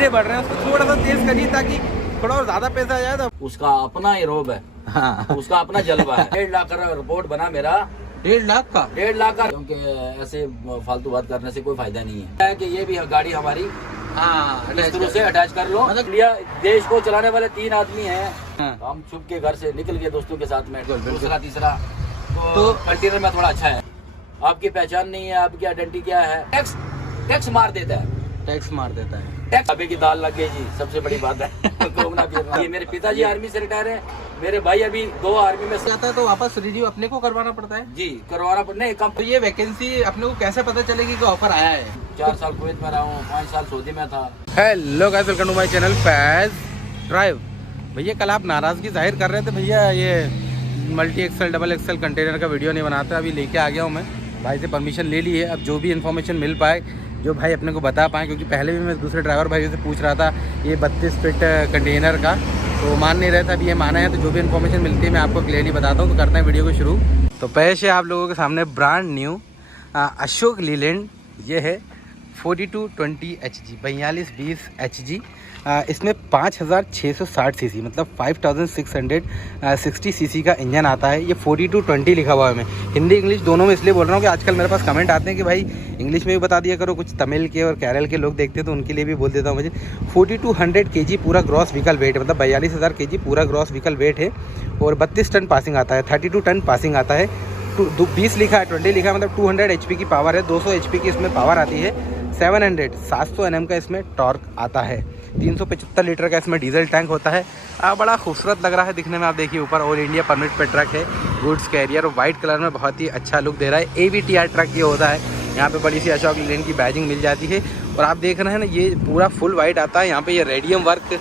धीरे बढ़ रहे हैं, उसको थोड़ा सा तेज करिए ताकि थोड़ा और ज्यादा पैसा आ जाए। तो उसका अपना ही रोब है, हाँ, उसका अपना जलवा है। 1.5 लाख का रिपोर्ट बना मेरा, 1.5 लाख का। 1.5 लाख का। क्योंकि ऐसे फालतू बात करने से कोई फायदा नहीं है कि ये भी गाड़ी हमारी हाँ, इस तरह से अटैच कर लो। मतलब देश को चलाने वाले 3 आदमी हैं, हम छुप के घर से निकल गए दोस्तों के साथ में, दूसरा तीसरा तो कंटेनर में थोड़ा अच्छा है। आपकी पहचान नहीं है, आपकी आइडेंटिटी क्या है, टैक्स मार देता है, टैक्स मार देता है। टैक्स अबे की दाल लग गई जी, सबसे बड़ी बात है। घूमना फिरना। ये मेरे पिताजी आर्मी से रिटायर है, मेरे भाई अभी 2 आर्मी में जाता है तो वापस रिन्यू अपने को करवाना पड़ता है जी, करवाना पड़ता है। तो ये वैकेंसी अपने को कैसे पता चलेगी कि ऑफर आया है? 4 साल कुवैत में रहा हूँ, 5 साल सऊदी में था। Hello guys, welcome to my channel Faiz drive. भैया कल आप नाराज़गी जाहिर कर रहे थे, भैया ये multi axle double axle container का वीडियो नहीं बनाता, अभी लेके आ गया हूँ मैं। भाई से परमिशन ले ली है, अब जो भी इन्फॉर्मेशन मिल पाए, जो भाई अपने को बता पाएँ, क्योंकि पहले भी मैं दूसरे ड्राइवर भाई से पूछ रहा था ये 32 फीट कंटेनर का, तो मान नहीं रहा था। अभी ये माना है, तो जो भी इन्फॉर्मेशन मिलती है मैं आपको क्लियरली बताता हूँ। तो करते हैं वीडियो को शुरू। तो पेश है आप लोगों के सामने ब्रांड न्यू अशोक लीलैंड। ये है 4220 HG, 4220 HG। इसमें 5660 सीसी मतलब 5660 सीसी का इंजन आता है। ये 4220 लिखा हुआ है, मैं हिंदी इंग्लिश दोनों में इसलिए बोल रहा हूँ कि आजकल मेरे पास कमेंट आते हैं कि भाई इंग्लिश में भी बता दिया करो, कुछ तमिल के और केरल के लोग देखते हैं तो उनके लिए भी बोल देता हूँ। मुझे 4200 kg पूरा ग्रॉस व्हीकल वेट है, मतलब 42,000 kg पूरा ग्रॉस व्हीकल वेट है। और 32 टन पासिंग आता है, 32 टन पासिंग आता है। 20 लिखा है, 20 लिखा है, मतलब 200 HP की पावर है, 200 HP की इसमें पावर आती है। 700 Nm का इसमें टॉर्क आता है। 375 लीटर का इसमें डीजल टैंक होता है। बड़ा खूबसूरत लग रहा है दिखने में। आप देखिए ऊपर ऑल इंडिया परमिट पे ट्रक है, गुड्स कैरियर, और वाइट कलर में बहुत ही अच्छा लुक दे रहा है। AVTR ट्रक ये होता है। यहाँ पे बड़ी सी अशोक लीलैंड की बैजिंग मिल जाती है। और आप देख रहे हैं ना, ये पूरा फुल वाइट आता है। यहाँ पे ये रेडियम वर्क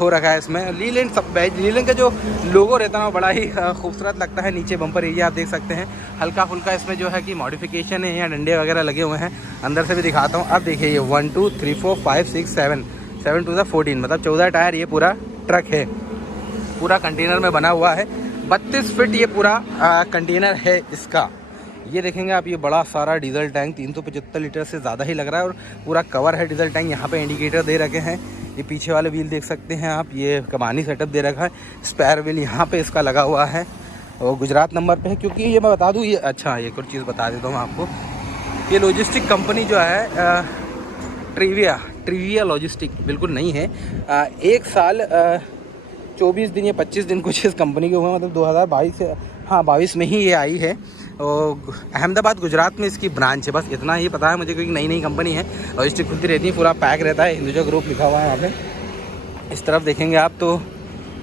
हो रखा है इसमें। लीलैंड सब लीलैंड का जो लोगो रहता है वो बड़ा ही खूबसूरत लगता है। नीचे बम्पर एरिया आप देख सकते हैं, हल्का फुल्का इसमें जो है कि मॉडिफिकेशन है, या डंडे वगैरह लगे हुए हैं। अंदर से भी दिखाता हूँ। अब देखिए ये 1 2 3 4 5 6 7 7 2 14 मतलब 14 टायर ये पूरा ट्रक है, पूरा कंटेनर में बना हुआ है। 32 फीट ये पूरा कंटेनर है इसका। ये देखेंगे आप, ये बड़ा सारा डीजल टैंक 375 लीटर से ज़्यादा ही लग रहा है, और पूरा कवर है डीजल टैंक। यहाँ पे इंडिकेटर दे रखे हैं। ये पीछे वाले व्हील देख सकते हैं आप, ये कमानी सेटअप दे रखा है। स्पेयर व्हील यहाँ पे इसका लगा हुआ है, और गुजरात नंबर पे है। क्योंकि ये मैं बता दूँ, ये अच्छा एक और चीज़ बता देता हूँ आपको। ये लॉजिस्टिक कंपनी जो है ट्रिविया लॉजिस्टिक बिल्कुल नहीं है। 1 साल 24 दिन या 25 दिन कुछ इस कंपनी के हुए, मतलब 2022 से, हाँ 22 में ही ये आई है। और अहमदाबाद गुजरात में इसकी ब्रांच है, बस इतना ही पता है मुझे, क्योंकि नई कंपनी है। लॉजिस्टिक खुलती रहती है, पूरा पैक रहता है। हिंदुजा ग्रुप लिखा हुआ है यहाँ पे। इस तरफ देखेंगे आप तो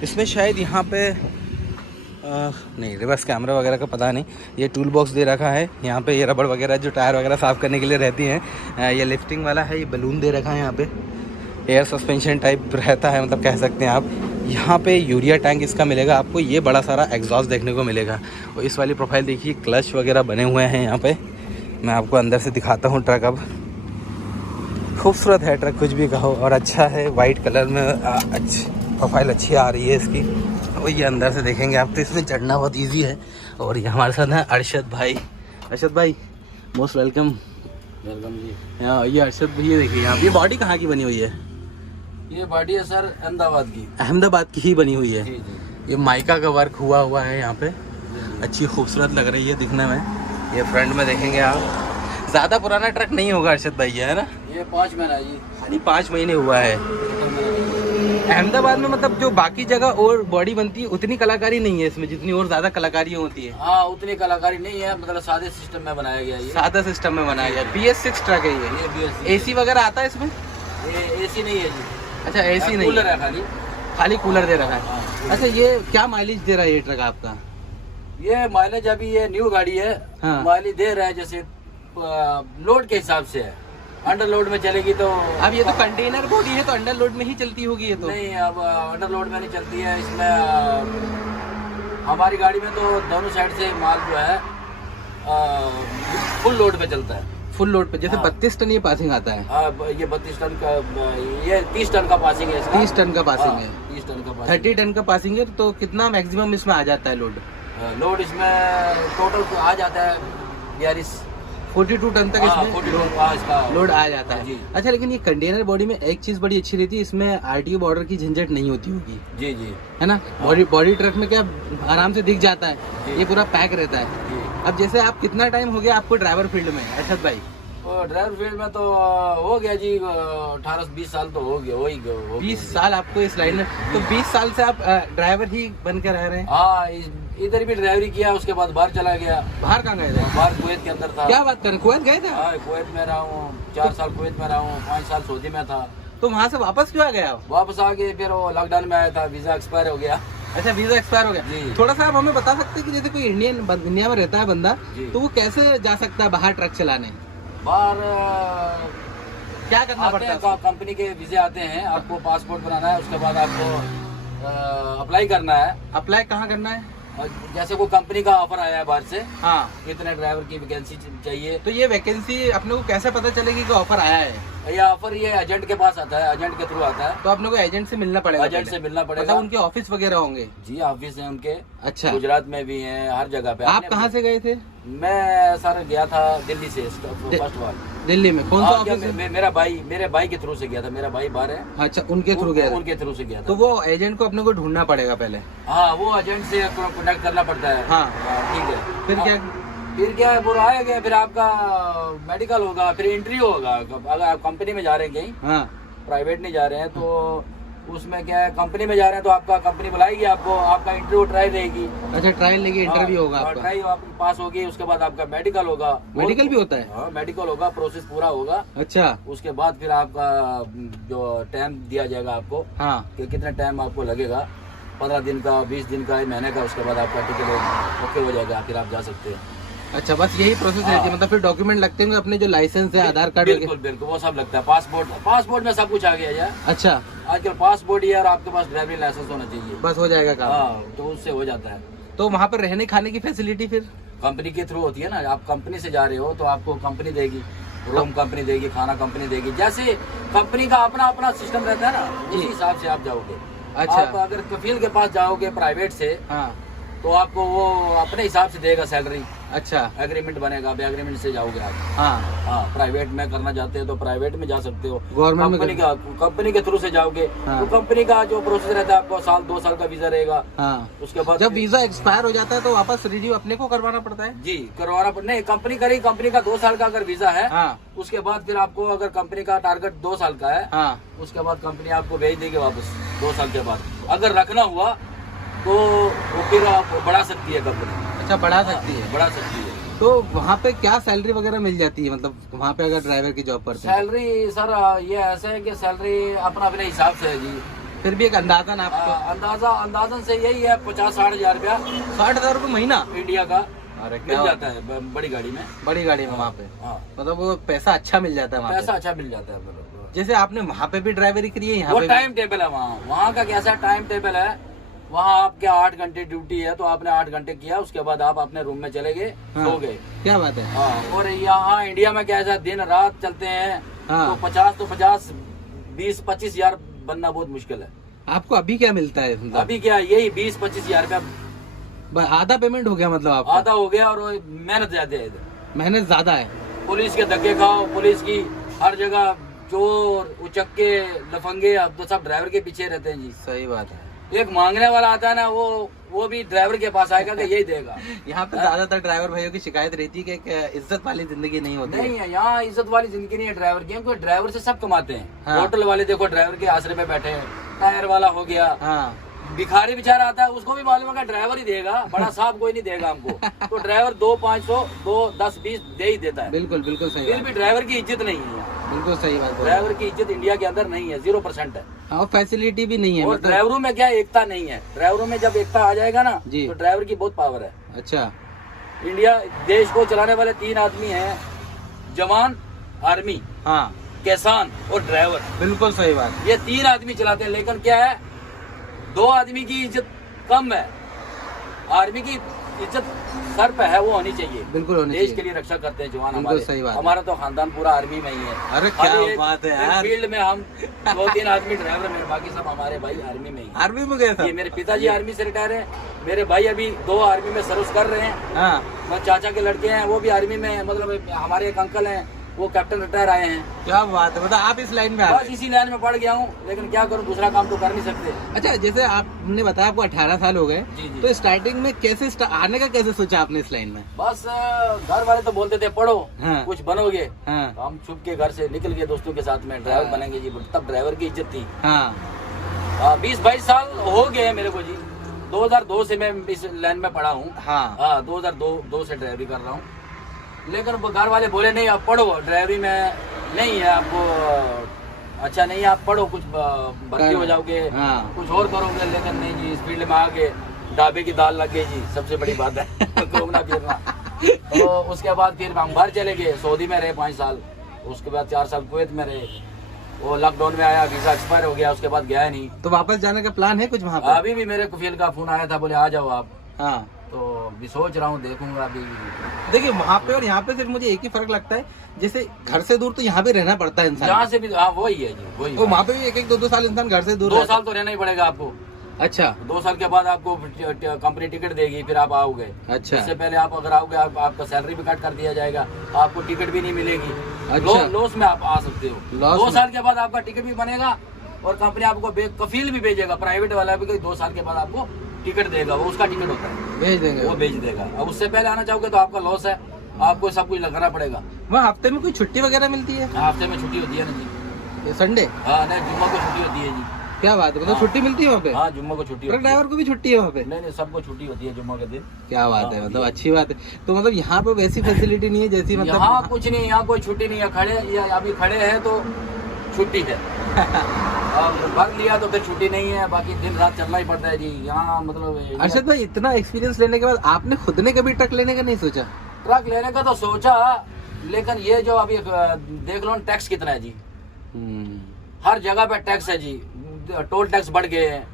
इसमें शायद यहाँ पे नहीं, रिवर्स कैमरा वगैरह का पता नहीं। ये टूल बॉक्स दे रखा है। यहाँ पे ये रबड़ वगैरह जो टायर वगैरह साफ़ करने के लिए रहती हैं। ये लिफ्टिंग वाला है। ये बलून दे रखा है यहाँ पे, एयर सस्पेंशन टाइप रहता है, मतलब कह सकते हैं आप। यहाँ पे यूरिया टैंक इसका मिलेगा आपको। ये बड़ा सारा एग्जॉस्ट देखने को मिलेगा। और इस वाली प्रोफाइल देखिए, क्लच वगैरह बने हुए हैं यहाँ पे। मैं आपको अंदर से दिखाता हूँ ट्रक। अब खूबसूरत है ट्रक, कुछ भी कहो, और अच्छा है। वाइट कलर में अच्छी प्रोफाइल अच्छी आ रही है इसकी। और ये अंदर से देखेंगे आप तो इसमें चढ़ना बहुत ईजी है। और ये हमारे साथ है अरशद भाई। अरशद भाई मोस्ट वेलकम। वेलकम जी। हाँ, ये अरशद भैया देखिए यहाँ, ये बॉडी कहाँ की बनी हुई है? ये बॉडी है सर अहमदाबाद की। अहमदाबाद की ही बनी हुई है। जी जी। ये माइका का वर्क हुआ है यहाँ पे। अच्छी खूबसूरत लग रही है दिखने में। ये फ्रंट में देखेंगे आप। ज़्यादा पुराना ट्रक नहीं होगा अरशद भाई, है ना? ये 5 महीना जी, खाली 5 महीने हुआ है। अहमदाबाद में मतलब जो बाकी जगह और बॉडी बनती है उतनी कलाकारी नहीं है इसमें, जितनी और ज़्यादा कलाकारी होती है। हाँ, उतनी कलाकारी नहीं है, मतलब सादे सिस्टम में बनाया गया है। सादा सिस्टम में बनाया गया। BS6 ट्रक है ये। BS6 AC वगैरह आता है इसमें? ये AC नहीं है जी। अच्छा, AC नहीं, कूलर है खाली कूलर दे रखा है। हाँ। अच्छा, ये क्या माइलेज दे रहा है ये ट्रक आपका? ये माइलेज अभी ये न्यू गाड़ी है। हाँ। माइलेज दे रहा है जैसे लोड के हिसाब से है। अंडर लोड में चलेगी तो अब ये तो कंटेनर बॉडी है, तो अंडर लोड में ही चलती होगी ये तो। नहीं, अब अंडर लोड में नहीं चलती है इसमें। हमारी गाड़ी में तो दोनों साइड से माल जो है फुल लोड पे चलता है। फुल लोड पे जैसे हाँ। 32 टन ये पासिंग आता है। ये 32 टन का, ये 30 टन का पासिंग है इसका। 30 टन का पासिंग है। 30 टन का पासिंग। 30 टन का पासिंग है। तो कितना मैक्सिमम इसमें आ जाता है लोड? लोड इसमें टोटल आ जाता है 42 42 टन तक हाँ, इसमें 42 का इसका लोड आ जाता है जी। अच्छा, लेकिन ये कंटेनर बॉडी में एक चीज बड़ी अच्छी रहती है, इसमें आरटीओ बॉर्डर की झंझट नहीं होती होगी, जी जी है ना। बॉडी ट्रक में क्या आराम से दिख जाता है, जी। ये पूरा पैक रहता है। जी। अब जैसे आप कितना टाइम हो गया आपको ड्राइवर फील्ड में अरशद भाई? और ड्राइवर फील्ड में तो हो गया जी 18-20 साल तो हो गया, हो ही गया, हो 20 गया। साल आपको इस लाइन में, तो 20 साल से आप ड्राइवर ही बन के रह रहे हैं? हाँ, इधर भी ड्राइवरी किया, उसके बाद बाहर चला गया। बाहर कहाँ गए थे? बाहर कुवैत के अंदर था। क्या बात करें, कुवैत गए थे? हाँ, कुवैत में रहा हूँ, 4 साल कुवैत में रहा हूँ, 5 साल सऊदी में था। तो वहाँ से वापस क्यों आ गए आप? वापस आ गए, फिर वो लॉकडाउन में आया था, वीजा एक्सपायर हो गया। अच्छा, वीजा एक्सपायर हो गया। जी। थोड़ा सा आप हमें बता सकते हैं कि जैसे कोई इंडिया में रहता है बंदा, जी। तो वो कैसे जा सकता है बाहर ट्रक चलाने? बाहर क्या करना आते पड़ता हैं, है? कंपनी के वीजे आते हैं, आपको पासपोर्ट बनाना है, उसके बाद आपको अप्लाई करना है। अप्लाई कहाँ करना है? और जैसे कोई कंपनी का ऑफर आया है बाहर से, हाँ, कितने ड्राइवर की वैकेंसी चाहिए, तो ये वैकेंसी अपने को कैसे पता चलेगी कि ऑफर आया है? ये ऑफर ये एजेंट के पास आता है, एजेंट के थ्रू आता है। तो अपने को एजेंट से मिलना पड़ेगा? एजेंट से मिलना मतलब पड़ेगा। उनके ऑफिस वगैरह होंगे? जी, ऑफिस है उनके। अच्छा, गुजरात में भी हैं, हर जगह पे। आप कहाँ से गए थे? मैं सर गया था दिल्ली से, फर्स्ट बार। दिल्ली में कौन सा हाँ, ऑफिस है? मेरे भाई के थ्रू से गया था, मेरा भाई बाहर है। अच्छा, उनके थ्रू गए थे? उनके थ्रू से गया था। तो वो एजेंट को अपने को ढूंढना पड़ेगा पहले? हाँ, वो एजेंट से कनेक्ट करना पड़ता है। हाँ। ठीक है। फिर क्या? फिर क्या है, वो आएगा, फिर आपका मेडिकल होगा, फिर इंटरव्यू होगा। अगर आप कंपनी में जा रहे हैं कहीं, हाँ, प्राइवेट नहीं जा रहे हैं, तो उसमें क्या है, कंपनी में जा रहे हैं तो आपका कंपनी बुलाएगी आपको, आपका इंटरव्यू ट्रायल रहेगी। अच्छा, ट्रायल लेके इंटरव्यू होगा आपका? ट्रायल आपकी पास होगी, उसके बाद आपका मेडिकल होगा। मेडिकल भी होता है? हाँ, मेडिकल होगा, प्रोसेस पूरा होगा। अच्छा। उसके बाद फिर आपका जो टाइम दिया जाएगा आपको, हाँ, कि कितना टाइम आपको लगेगा, 15 दिन का, 20 दिन का, महीने का। उसके बाद आपका टिकट ओके हो जाएगा, फिर आप जा सकते हैं। अच्छा, बस यही प्रोसेस रहती है? मतलब फिर डॉक्यूमेंट लगते होंगे अपने, जो लाइसेंस है, आधार कार्ड बिल्कुल बिल्कुल, वो सब लगता है। पासपोर्ट में सब कुछ आ गया है। अच्छा, आजकल पासपोर्ट ही है, और आपके पास ड्राइविंग लाइसेंस होना चाहिए, बस हो जाएगा काम? हाँ, तो उससे हो जाता है। तो वहाँ पर रहने खाने की फैसिलिटी फिर कंपनी के थ्रू होती है ना, आप कंपनी से जा रहे हो तो आपको कंपनी देगी, रूम कंपनी देगी, खाना कंपनी देगी। जैसे कंपनी का अपना अपना सिस्टम रहता है ना, उसी हिसाब से आप जाओगे। अच्छा। आप अगर कफील के पास जाओगे प्राइवेट से, हाँ, तो आपको वो अपने हिसाब से देगा सैलरी। अच्छा, एग्रीमेंट बनेगा, आप एग्रीमेंट से जाओगे आप। हाँ, हाँ, प्राइवेट में करना चाहते हो तो प्राइवेट में जा सकते हो। गवर्नमेंट कंपनी के थ्रू से जाओगे, हाँ। तो कंपनी का जो प्रोसेस रहता है, आपको 2 साल का वीजा रहेगा। हाँ, उसके बाद जब वीजा एक्सपायर हो जाता है तो वापस रिन्यू अपने को करवाना पड़ता है? जी, करवाना नहीं, कंपनी करेगी। कंपनी का 2 साल का अगर वीजा है, हाँ, उसके बाद फिर आपको, अगर कंपनी का टारगेट 2 साल का है, हाँ, उसके बाद कंपनी आपको भेज देगी वापस 2 साल के बाद। अगर रखना हुआ तो वो फिर आप बढ़ा सकती है कंपनी। अच्छा, बढ़ा सकती है? बढ़ा सकती है। तो वहाँ पे क्या सैलरी वगैरह मिल जाती है, मतलब वहाँ पे अगर ड्राइवर की जॉब करते हैं? सैलरी सर ये ऐसे है कि सैलरी अपना अपने हिसाब से है जी। फिर भी एक अंदाजन आपको? अंदाजन से यही है, 50-60 हजार रुपया। 60,000 रुपये महीना इंडिया का अरे मिल क्या जाता है बड़ी गाड़ी में। बड़ी गाड़ी में वहाँ पे? हाँ, मतलब वो पैसा अच्छा मिल जाता है वहाँ पैसा पे? अच्छा मिल जाता है। मतलब जैसे आपने वहाँ पे भी ड्राइवरी करी है, यहाँ वो पे टाइम टेबल है वहाँ का कैसा टाइम टेबल है। वहाँ आपके 8 घंटे ड्यूटी है, तो आपने 8 घंटे किया, उसके बाद आप अपने रूम में चले गए, हाँ। सो गए। क्या बात है? हाँ, और यहाँ इंडिया में कैसा दिन रात चलते हैं, हाँ। तो 50 20-25 हजार बनना बहुत मुश्किल है। आपको अभी क्या मिलता है? मतलब अभी क्या, यही 20-25 हजार रुपया आधा पेमेंट हो गया मतलब आपका? आधा हो गया, और मेहनत ज्यादा है इधर। मेहनत ज्यादा है? पुलिस के धक्के खाओ, पुलिस की हर जगह चोर उचक्के लफंगे, अब तो सब ड्राइवर के पीछे रहते हैं जी। सही बात है। एक मांगने वाला आता है ना, वो भी ड्राइवर के पास आएगा कि यही देगा। यहाँ पे ज्यादातर ड्राइवर भाइयों की शिकायत रहती है कि इज्जत वाली जिंदगी नहीं होती नहीं है यहाँ, इज्जत वाली जिंदगी नहीं है ड्राइवर की, क्योंकि ड्राइवर से सब कमाते हैं। हाँ। होटल वाले देखो ड्राइवर के आश्रय में बैठे हैं, टायर वाला हो गया, हाँ, भिखारी बेचारा आता है, उसको भी मालूम है कि ड्राइवर ही देगा, बड़ा साहब कोई नहीं देगा हमको। तो ड्राइवर 2-500, 2-10-20 दे ही देता है। बिल्कुल बिल्कुल सही फिर बात। भी ड्राइवर की इज्जत नहीं है। बिल्कुल सही बात बोल रहे ड्राइवर की इज्जत इंडिया के अंदर नहीं है, 0% है। हैं। और फैसिलिटी भी नहीं है और मतलब? ड्राइवरों में क्या एकता नहीं है। ड्राइवरों में जब एकता आ जाएगा ना, जी। तो ड्राइवर की बहुत पावर है। अच्छा, इंडिया देश को चलाने वाले 3 आदमी हैं, जवान, आर्मी, हाँ, किसान और ड्राइवर। बिल्कुल सही बात। ये 3 आदमी चलाते हैं, लेकिन क्या है, 2 आदमी की इज्जत कम है, आर्मी की इज्जत सर पे है वो होनी चाहिए। बिल्कुल होनी देश चाहिए। के लिए रक्षा करते हैं जवान बिल्कुल हमारे। सही बात है। हमारा तो खानदान पूरा आर्मी में ही है। अरे क्या खाली बात है यार। फील्ड में हम 2-3 आदमी ड्राइवर में, बाकी सब हमारे भाई आर्मी में ही। आर्मी में गए ये थे? मेरे पिताजी आर्मी से रिटायर है, मेरे भाई अभी 2 आर्मी में सर्विस कर रहे हैं। हाँ, मैं चाचा के लड़के हैं वो भी आर्मी में हैं, मतलब हमारे एक अंकल हैं वो कैप्टन रिटायर आए हैं। क्या बात है, मतलब आप इस लाइन में आ बस गए। इसी लाइन में पड़ गया हूँ, लेकिन क्या करूँ, दूसरा काम तो कर नहीं सकते। अच्छा, जैसे आपने बताया आपको 18 साल हो गए, जी, जी। तो स्टार्टिंग में कैसे आने का कैसे सोचा आपने इस लाइन में? बस घर वाले तो बोलते थे पढ़ो, हाँ। कुछ बनोगे। हाँ तो हम छुप के घर से निकल गए दोस्तों के साथ में, ड्राइवर बनेंगे जी। तब ड्राइवर की इज्जत थी। हाँ 20-22 साल हो गए मेरे को जी। 2002 से मैं इस लाइन में पढ़ा हूँ। हाँ 2002 से ड्राइवरी कर रहा हूँ, लेकिन वो घर वाले बोले नहीं आप पढ़ो, ड्राइवरी में नहीं है आपको, अच्छा नहीं है, आप पढ़ो, कुछ भर्ती हो जाओगे, हाँ। कुछ और करोगे। लेकिन नहीं जी, इस फील्ड में आके ढाबे की दाल लग गई जी, सबसे बड़ी बात है। घूमना फिरना। तो उसके बाद फिर हम बाहर चले गए, सऊदी में रहे 5 साल, उसके बाद 4 साल कुवैत में रहे। वो लॉकडाउन में आया, वीजा एक्सपायर हो गया, उसके बाद गया नहीं। तो वापस जाने का प्लान है कुछ वहाँ पे? अभी भी मेरे कुफील का फोन आया था, बोले आ जाओ आप। हाँ, तो भी सोच रहा हूँ, देखूंगा अभी। देखिए वहाँ पे और यहाँ पे सिर्फ मुझे एक ही फर्क लगता है, जैसे घर से दूर तो यहाँ पे रहना पड़ता है इंसान। जहाँ से भी, हाँ वही है जी, वही। तो वहाँ पे भी 1-2 साल इंसान घर से दूर 2 रहता साल तो रहना ही पड़ेगा आपको। अच्छा 2 साल के बाद आपको कंपनी टिकट देगी, फिर आप आओगे। अच्छा इससे पहले आप अगर आओगे, आपका सैलरी भी कट कर दिया जाएगा, आपको टिकट भी नहीं मिलेगी। अच्छा। लॉस में आप आ सकते हो। लॉस 2 में। साल के बाद आपका टिकट भी बनेगा और कंपनी आपको कफील भी भेजेगा, प्राइवेट वाला भी 2 साल के बाद आपको टिकट देगा, वो उसका टिकट होता है, भेज देंगे वो भेज देगा। अब उससे पहले आना चाहोगे तो आपका लॉस है, आपको सब कुछ लगाना पड़ेगा। वहाँ हफ्ते में कोई छुट्टी वगैरह मिलती है? हफ्ते में छुट्टी होती है ना जी। ये संडे? हाँ नहीं, जुम्मा को छुट्टी होती है जी। क्या बात है, मतलब हाँ। छुट्टी मिलती है वहाँ पे? हाँ जुम्मा को छुट्टी ट्रक होती है। ड्राइवर को भी छुट्टी है वहाँ पे? नहीं, सबको छुट्टी होती है जुम्मा के दिन। क्या बात है, हाँ, मतलब अच्छी बात है। तो मतलब यहाँ पे वैसी फैसिलिटी नहीं है जैसी मतलब यहाँ कुछ नहीं, यहाँ कोई छुट्टी नहीं है। खड़े या अभी खड़े हैं तो छुट्टी है। अब भर लिया तो फिर छुट्टी नहीं है, बाकी दिन रात चलना ही पड़ता है जी यहाँ। मतलब अर्शद भाई, इतना एक्सपीरियंस लेने के बाद आपने खुद ने कभी ट्रक लेने का नहीं सोचा? ट्रक लेने का तो सोचा, लेकिन ये जो अभी देख लो टैक्स कितना है जी। हर जगह पे टैक्स है जी, टोल टैक्स बढ़ गए हैं।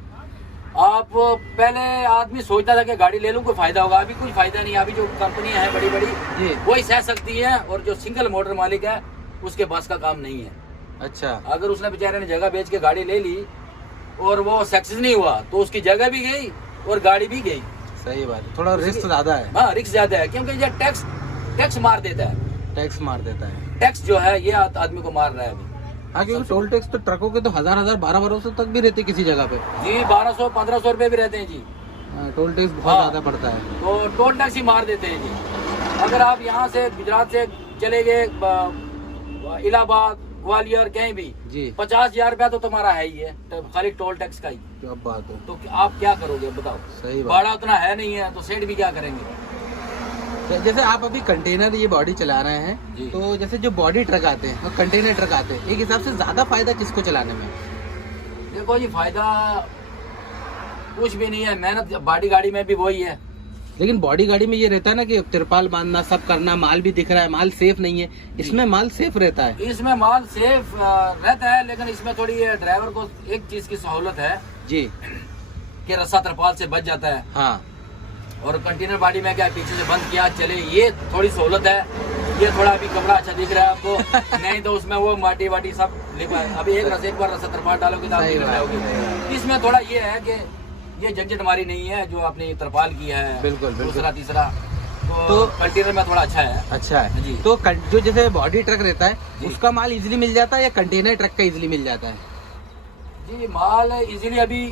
आप पहले आदमी सोचता था कि गाड़ी ले लूं कोई फायदा होगा, अभी कोई फायदा नहीं है। अभी जो कंपनियां हैं बड़ी बड़ी जी। वही सह सकती है, और जो सिंगल मोटर मालिक है उसके बस का काम नहीं है। अच्छा, अगर उसने बेचारे ने जगह बेच के गाड़ी ले ली और वो सक्सेस नहीं हुआ तो उसकी जगह भी गई और गाड़ी भी गई। सही बात है, थोड़ा रिस्क ज्यादा है। हाँ रिस्क ज्यादा है, क्योंकि ये टैक्स मार देता है। टैक्स मार देता है। टैक्स जो है ये आदमी को मार रहा है अभी। हाँ, क्योंकि टोल टैक्स तो ट्रकों के तो 1000-1000, 1200 तक भी रहते किसी जगह पे। जी 1200-1500 रुपए भी रहते हैं जी। हाँ, टोल टैक्स बहुत हाँ। ज्यादा पड़ता है। तो टोल टैक्स ही मार देते हैं जी। अगर आप यहाँ से गुजरात से चले गए इलाहाबाद, ग्वालियर, कहीं भी जी, 50,000 रुपया तो तुम्हारा है ही है, तो खाली टोल टैक्स का ही। क्या बात है, तो आप क्या करोगे बताओ? सही बात। भाड़ा उतना है नहीं है तो सेठ भी क्या करेंगे? जैसे आप अभी कंटेनर ये बॉडी चला रहे हैं, जी। तो जैसे जो बॉडी ट्रक आते हैं और कंटेनर ट्रक आते हैं, एक हिसाब से ज्यादा फायदा किसको चलाने में? देखो जी, फायदा कुछ भी नहीं है, मेहनत बॉडी गाड़ी में भी वही है। लेकिन बॉडी गाड़ी में ये रहता है ना कि तिरपाल बांधना, सब करना, माल भी दिख रहा है, माल सेफ नहीं है। इसमें माल सेफ रहता है। इसमें माल सेफ रहता है, लेकिन इसमें थोड़ी ड्राइवर को एक चीज की सहूलत है जी, कि रस्सा तिरपाल से बच जाता है। हाँ, और कंटेनर बॉडी में क्या पीछे से बंद किया चले, ये थोड़ी सहूलत है। ये थोड़ा अभी कपड़ा अच्छा दिख रहा है आपको, नहीं तो उसमें वो माटी वाटी सब अभी एक बार रस्सा तिरपाल डालोगे तो आप सही निकल बात। जाओगे। इसमें थोड़ा ये है कि ये झंझट मारी नहीं है जो आपने तिरपाल किया है। बिल्कुल, बिल्कुल। दूसरा तीसरा तो कंटेनर में थोड़ा अच्छा है। अच्छा है जी। तो जो जैसे बॉडी ट्रक रहता है जी। उसका माल इजीली मिल जाता है या कंटेनर ट्रक का इजीली मिल जाता है? जी माल इजीली, अभी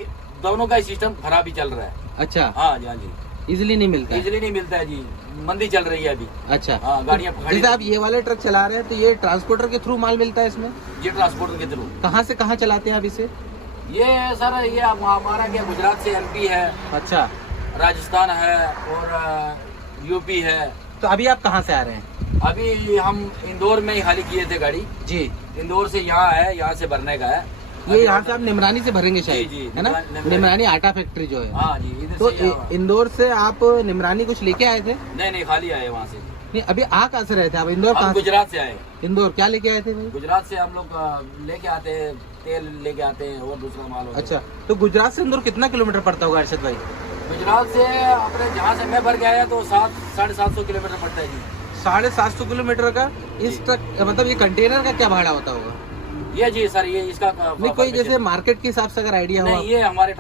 दोनों का सिस्टम खराब ही चल रहा है। अच्छा, हाँ जी, हाँ जी, इजीली नहीं मिलता है। इजीली नहीं मिलता है जी, मंदी चल रही है अभी। अच्छा, हाँ, गाड़ियाँ खड़ी जैसे आप ये वाले ट्रक चला रहे हैं तो ये ट्रांसपोर्टर के थ्रू माल मिलता है इसमें? जी ट्रांसपोर्ट के थ्रू। कहाँ से कहाँ चलाते हैं आप इसे? ये सर ये हमारा क्या गुजरात से एमपी है, अच्छा, राजस्थान है और यूपी है। तो अभी आप कहाँ से आ रहे हैं? अभी हम इंदौर में ही खाली किए थे गाड़ी। जी, इंदौर से यहाँ है, यहाँ से भरने का है। ये यहाँ से आप निमरानी से भरेंगे शायद, जी, है ना? निमरानी आटा फैक्ट्री जो है। हाँ जी, इधर तो से यहाँ। इंदौर से आप निमरानी कुछ लेके आए थे? नहीं खाली आए वहाँ से। नहीं, अभी आ कहाँ से रहे थे आप? इंदौर हम कहाँ से? गुजरात से आए। इंदौर क्या लेके आए थे भाई? गुजरात से हम लोग लेके आते हैं, तेल लेके आते हैं और दूसरा माल होता है। अच्छा, तो गुजरात से इंदौर कितना किलोमीटर पड़ता होगा अर्शद भाई? गुजरात से अपने जहाँ से मैं भर के आया तो 700-750 किलोमीटर पड़ता है जी। 750 किलोमीटर का इस ट्रक, मतलब ये कंटेनर का क्या भाड़ा होता होगा? ये जी सर, ये इसका नहीं कोई जैसे मार्केट के हिसाब से अगर आइडिया हो? नहीं, ये हमारे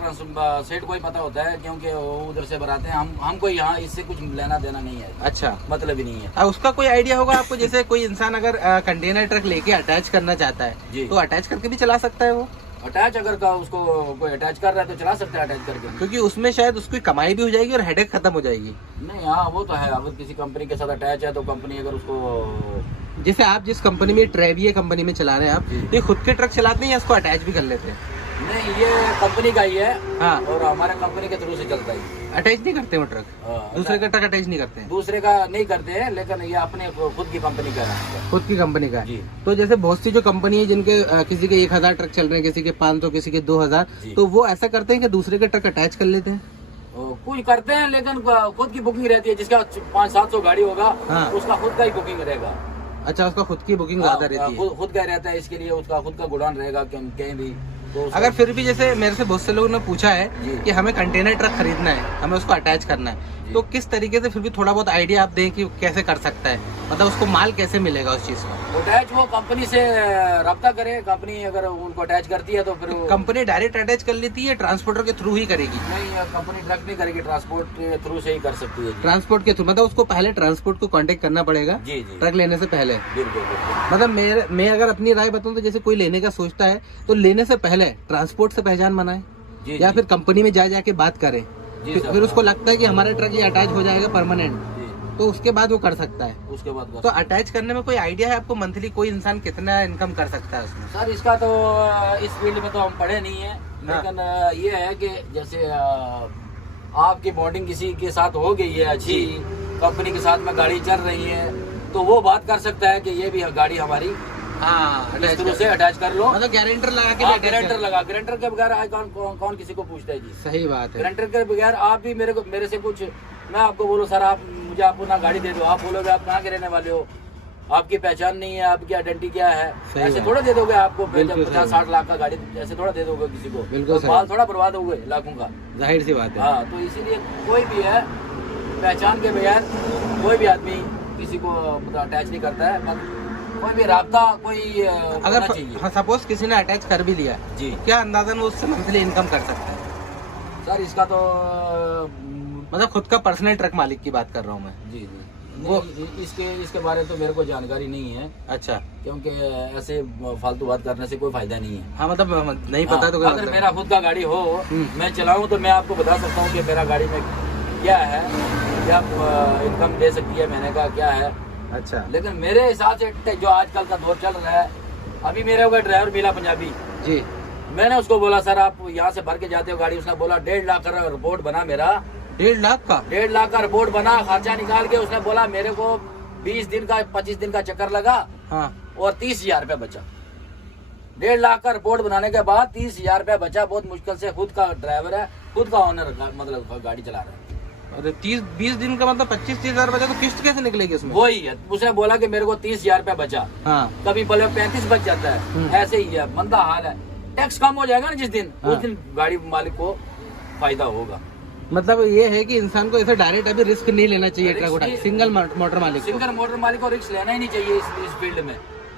सेट को ही पता होता है, क्योंकि वो उधर से भराते हैं। हमको यहाँ इससे कुछ लेना देना नहीं है। अच्छा, मतलब ही नहीं है। उसका कोई आइडिया होगा आपको? जैसे कोई इंसान अगर कंटेनर ट्रक लेके अटैच करना चाहता है तो अटैच करके भी चला सकता है वो? अटैच अगर का उसको कोई अटैच कर रहा है तो चला सकता है अटैच करके, क्योंकि उसमें शायद उसकी कमाई भी हो जाएगी और हेडेक खत्म हो जाएगी। नहीं हाँ, वो तो है। अगर किसी कंपनी के साथ अटैच है तो कंपनी अगर उसको, जैसे आप जिस कंपनी में, ट्रेविया कंपनी में चला रहे हैं आप, ये खुद के ट्रक चलाते हैं या इसको अटैच भी कर लेते हैं? नहीं, ये कंपनी का ही है। हाँ, और हमारे कंपनी के थ्रू से चलता है। अटैच नहीं करते वो ट्रक? दूसरे का ट्रक अटैच नहीं करते हैं? दूसरे का नहीं करते हैं, लेकिन ये अपने खुद की कंपनी का है। खुद की कंपनी का जी। तो जैसे बहुत सी जो कंपनी है जिनके किसी के 1000 ट्रक चल रहे हैं, किसी के 500, किसी के 2000, तो वो ऐसा करते हैं कि दूसरे के ट्रक अटैच कर लेते हैं? कुछ करते हैं, लेकिन खुद की बुकिंग रहती है। जिसका 500-700 गाड़ी होगा, हाँ, उसका खुद का ही बुकिंग रहेगा। अच्छा, उसका खुद की बुकिंग ज्यादा रहती है? खुद का रहता है, इसके लिए उसका खुद का गोडाउन रहेगा कहीं भी। तो अगर फिर भी जैसे मेरे से बहुत से लोगों ने पूछा है कि हमें कंटेनर ट्रक खरीदना है, हमें उसको अटैच करना है, तो किस तरीके से फिर भी थोड़ा बहुत आइडिया आप दें कि कैसे कर सकता है, मतलब उसको माल कैसे मिलेगा उस चीज का? अटैच वो कंपनी से रब्ता करे। कंपनी अगर उनको अटैच करती है तो फिर कंपनी डायरेक्ट अटैच कर लेती है, ट्रांसपोर्टर के थ्रू ही करेगी? नहीं, कंपनी ट्रक नहीं करेगी, ट्रांसपोर्ट के थ्रू से ही कर सकती है। ट्रांसपोर्ट के थ्रू, मतलब उसको पहले ट्रांसपोर्ट को कांटेक्ट करना पड़ेगा जी जी, ट्रक लेने से पहले? बिल्कुल। मतलब मैं अगर अपनी राय बताऊं तो जैसे कोई लेने का सोचता है तो लेने से पहले ट्रांसपोर्ट से पहचान बनाए या फिर कंपनी में जा जाके बात करे, फिर उसको लगता है कि हमारा ट्रक ये अटैच हो जाएगा परमानेंट, तो उसके बाद वो कर सकता है। उसके बाद तो अटैच करने में कोई आइडिया है आपको? मंथली कोई इंसान कितना इनकम कर सकता है उसमें? सर, इसका तो इस फील्ड में तो हम पढ़े नहीं है, लेकिन ये है कि जैसे आपकी बॉन्डिंग किसी के साथ हो गई है अच्छी, कंपनी के साथ में गाड़ी चल रही है, तो वो बात कर सकता है कि ये भी गाड़ी हमारी से अटैच कर लो। मतलब गारंटर लगा के, गारंटर के बगैर आज कौन किसी को पूछता है जी? सही बात है। गारंटर के बगैर आप भी मेरे से कुछ, मैं आपको बोलो सर आप मुझे आप ना गाड़ी दे दो, आप बोलोगे आप कहाँ के रहने वाले हो, आपकी पहचान नहीं है, आपकी आइडेंटिटी क्या है, ऐसे थोड़ा दे दोगे आपको 50-60 लाख का गाड़ी, ऐसे थोड़ा दे दोगे किसी को? बिल्कुल, माल थोड़ा बर्बाद हो गए लाखों का, जाहिर सी बात है। हाँ, तो इसीलिए कोई भी है पहचान के बगैर कोई भी आदमी किसी को अटैच नहीं करता है। कोई भी राब्ता कोई अगर सपोज किसी ने अटैच कर भी लिया जी, क्या अंदाजन वो उससे मंथली इनकम कर सकता है? सर, इसका तो मतलब खुद का पर्सनल ट्रक मालिक की बात कर रहा हूँ मैं। जी जी, वो इसके बारे में तो मेरे को जानकारी नहीं है। अच्छा, क्योंकि ऐसे फालतू बात करने से कोई फायदा नहीं है। हाँ, मतलब नहीं पता तो अगर मेरा खुद का गाड़ी हो, मैं चलाऊं, तो मैं आपको बता सकता हूँ कि मेरा गाड़ी में क्या है, क्या इनकम दे सकती है महीने का, क्या है। अच्छा, लेकिन मेरे हिसाब से जो आजकल का दौर चल रहा है, अभी मेरे को ड्राइवर मिला पंजाबी जी, मैंने उसको बोला सर आप यहाँ से भर के जाते हो गाड़ी, उसने बोला 1.5 लाख का रिपोर्ट बना मेरा। 1.5 लाख का? 1.5 लाख का रिपोर्ट बना, खर्चा निकाल के उसने बोला मेरे को 20 दिन का 25 दिन का चक्कर लगा, हाँ, और 30,000 रुपया बचा। 1.5 लाख का रिपोर्ट बनाने के बाद 30,000 रुपया बचा। बहुत मुश्किल से, खुद का ड्राइवर है, खुद का ओनर, मतलब गाड़ी चला रहा है। अरे 30-20 दिन का मतलब 25-30 हजार बचा, तो किस्त कैसे निकलेगी उसमें? वही है, उसने बोला कि मेरे को 30,000 रुपया बचा, हाँ, कभी बोले 35 बच जाता है, ऐसे ही है, मंदा हाल है। टैक्स कम हो जाएगा ना जिस दिन, हाँ, उस दिन गाड़ी मालिक को फायदा होगा। मतलब ये है कि इंसान को ऐसे डायरेक्ट अभी रिस्क नहीं लेना चाहिए ट्रक उठा, सिंगल मोटर मालिक को रिस्क लेना ही नहीं चाहिए इस फील्ड में।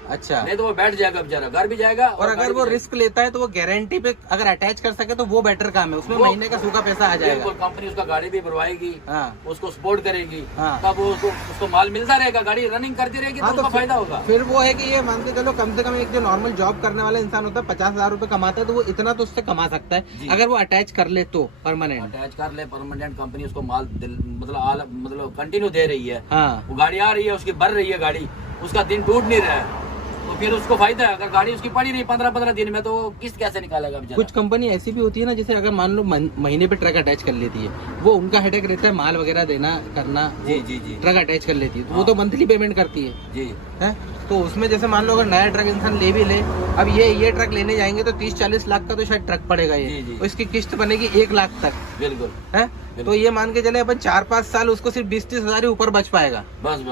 अच्छा, नहीं तो वो बैठ जाएगा बेचारा, घर भी जाएगा। और अगर वो रिस्क लेता है तो वो गारंटी पे अगर अटैच कर सके तो वो बेटर काम है, उसमें महीने का सूखा पैसा आ जाएगा। कंपनी उसका गाड़ी भी भरवाएगी, हाँ, उसको सपोर्ट करेगी, हाँ, तब उसको माल मिलता रहेगा, गाड़ी रनिंग करती रहेगी, हाँ, तो उसका फायदा होगा। फिर वो है कि ये मान के चलो, कम से कम एक जो नॉर्मल जॉब करने वाला इंसान होता है 50,000 रुपए कमाता है, तो वो इतना तो उससे कमा सकता है अगर वो अटैच कर ले तो, परमानेंट अटैच कर ले, परमानेंट कंपनी उसको माल मतलब कंटिन्यू दे रही है, हाँ, वो गाड़ी आ रही है, उसकी भर रही है गाड़ी, उसका दिन टूट नहीं रहा है, तो फिर उसको फायदा है। अगर गाड़ी उसकी पड़ी नहीं 15-15 दिन में, तो किस्त कैसे निकालेगा बेचारा? कुछ कंपनी ऐसी भी होती है ना, जैसे अगर मान लो महीने पे ट्रक अटैच कर लेती है, वो उनका हेडेक रहता है माल वगैरह देना करना, जी जी जी, ट्रक अटैच कर लेती है, तो वो तो मंथली पेमेंट करती है जी, है। तो उसमें जैसे मान लो अगर नया ट्रक इंसान ले भी ले, अब ये ट्रक लेने जाएंगे तो 30-40 लाख का तो शायद ट्रक पड़ेगा ये, और इसकी किस्त बनेगी 1 लाख तक, बिल्कुल है। तो ये मान के चले अपन 4-5 साल उसको सिर्फ 20-30 हजार ही ऊपर बच पाएगा। बस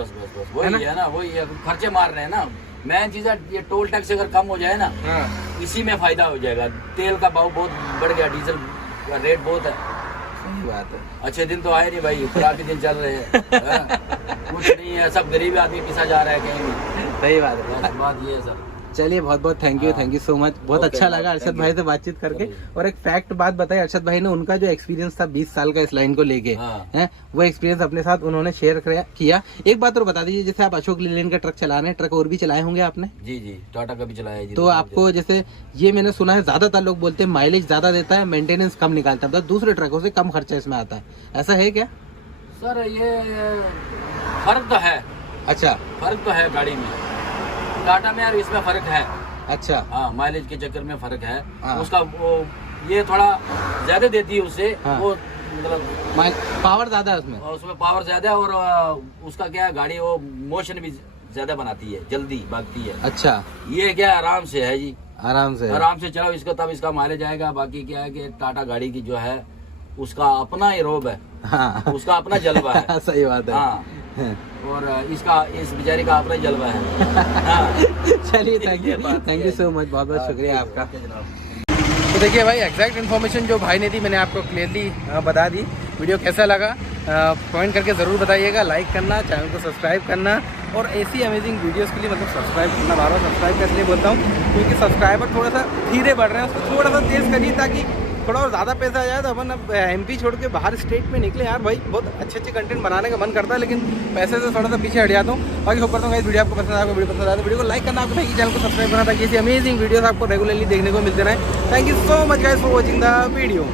वही है ना, वही खर्चे मार रहे हैं ना। मेन चीज है ये टोल टैक्स अगर कम हो जाए ना, हाँ, इसी में फायदा हो जाएगा। तेल का भाव बहुत बढ़ गया, डीजल का रेट बहुत है, सही बात है। अच्छे दिन तो आए नहीं भाई, खराब ही दिन चल रहे हैं। हाँ, कुछ नहीं है, सब गरीब आदमी पिसा जा रहा है कहीं भी। सही बात है। बस बात ये है सर। चलिए बहुत बहुत थैंक यू सो मच, बहुत ओके, अच्छा लगा अरशद thank भाई you। से बातचीत करके। चलिए। और एक फैक्ट बात बताई अरशद भाई ने, उनका जो एक्सपीरियंस था 20 साल का इस लाइन को लेके हाँ। है, वो एक्सपीरियंस अपने साथ उन्होंने शेयर किया। एक बात और बता दीजिए, जैसे आप अशोक लीलैंड का ट्रक चला रहे हैं, ट्रक और भी चलाए होंगे आपने, जी जी, टाटा का भी चलाया है जी। तो आपको जैसे ये मैंने सुना है ज्यादातर लोग बोलते हैं माइलेज ज्यादा देता है, मेंटेनेंस कम निकालता है, मतलब दूसरे ट्रकों से कम खर्चा इसमें आता है, ऐसा है क्या? सर ये फर्क तो है। अच्छा फर्क तो है गाड़ी में, टाटा में यार इसमें फर्क है। अच्छा। हाँ, माइलेज के चक्कर में फर्क है। हाँ। उसका वो ये थोड़ा ज्यादा देती है उससे। हाँ। वो मतलब पावर ज्यादा है उसमें। उसमें पावर ज्यादा है, और उसका क्या है, गाड़ी वो मोशन भी ज्यादा बनाती है, जल्दी भागती है। अच्छा, ये क्या आराम से है जी, आराम से आराम से चलाओ इसको, तब इसका माइलेज आएगा। बाकी क्या है कि टाटा गाड़ी की जो है उसका अपना ही रोब है, हाँ उसका अपना जलवा है। सही बात है। हाँ, और इसका इस बेचारी का अपना ही जलवा है। हाँ। चलिए थैंक ये बात यू है। सो मच, बहुत बहुत शुक्रिया आपका। ओके जनाब। तो देखिए भाई, एग्जैक्ट इन्फॉर्मेशन जो भाई ने दी मैंने आपको क्लियरली बता दी। वीडियो कैसा लगा कमेंट करके ज़रूर बताइएगा, लाइक करना, चैनल को सब्सक्राइब करना, और ऐसी अमेजिंग वीडियोस के लिए मतलब सब्सक्राइब करना, बार बार सब्सक्राइब इसलिए बोलता हूँ क्योंकि सब्सक्राइबर थोड़ा सा धीरे बढ़ रहे हैं, उसको थोड़ा सा तेज़ करिए ताकि थोड़ा और ज़्यादा पैसा आ जाए, तो अपन अब MP छोड़ के बाहर स्टेट में निकले यार भाई। बहुत अच्छे अच्छे कंटेंट बनाने का मन करता है, लेकिन पैसे से थोड़ा सा पीछे हट जाता हूँ। बाकी होप करता हूँ वीडियो आपको पसंद आया, वीडियो पसंद आया तो वीडियो को लाइक करना, आपको भाई चैनल को सब्सक्राइब करना ताकि ऐसी अमेजिंग वीडियोस आपको रेगुलरली देखने को मिलते रहे। Thank you so much guys for watching the video.